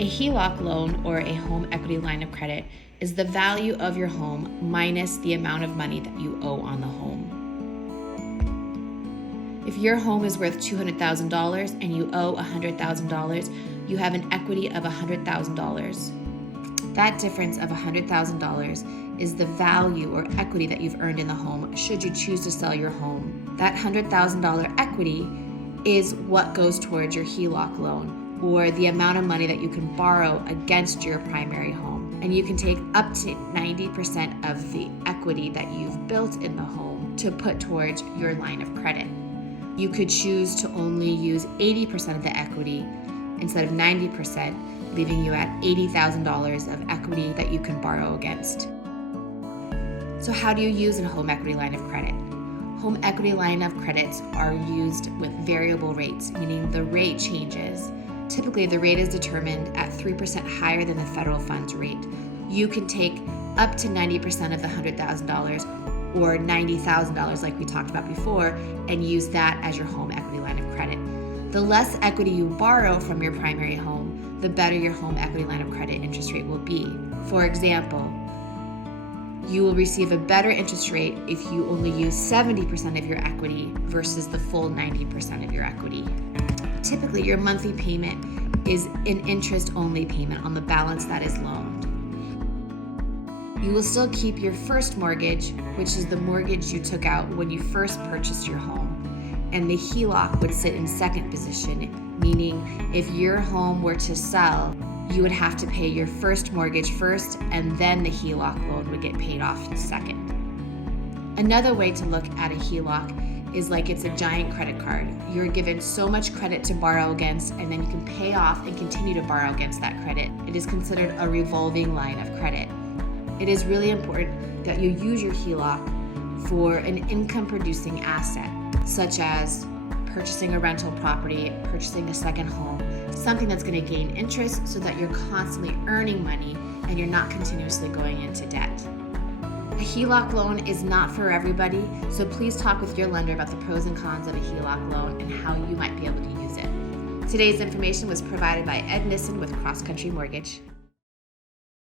A HELOC loan, or a home equity line of credit, is the value of your home minus the amount of money that you owe on the home. If your home is worth $200,000 and you owe $100,000, you have an equity of $100,000. That difference of $100,000 is the value or equity that you've earned in the home should you choose to sell your home. That $100,000 equity is what goes towards your HELOC loan, or the amount of money that you can borrow against your primary home. And you can take up to 90% of the equity that you've built in the home to put towards your line of credit. You could choose to only use 80% of the equity instead of 90%, leaving you at $80,000 of equity that you can borrow against. So how do you use a home equity line of credit? Home equity line of credits are used with variable rates, meaning the rate changes. Typically, the rate is determined at 3% higher than the federal funds rate. You can take up to 90% of the $100,000 or $90,000 like we talked about before and use that as your home equity line of credit. The less equity you borrow from your primary home, the better your home equity line of credit interest rate will be. For example, you will receive a better interest rate if you only use 70% of your equity versus the full 90% of your equity. Typically, your monthly payment is an interest-only payment on the balance that is loaned. You will still keep your first mortgage, which is the mortgage you took out when you first purchased your home, and the HELOC would sit in second position, meaning if your home were to sell, you would have to pay your first mortgage first, and then the HELOC loan would get paid off second. Another way to look at a HELOC is like it's a giant credit card. You're given so much credit to borrow against, and then you can pay off and continue to borrow against that credit. It is considered a revolving line of credit. It is really important that you use your HELOC for an income-producing asset, such as purchasing a rental property, purchasing a second home, something that's going to gain interest so that you're constantly earning money and you're not continuously going into debt. A HELOC loan is not for everybody, so please talk with your lender about the pros and cons of a HELOC loan and how you might be able to use it. Today's information was provided by Ed Nissen with Cross Country Mortgage.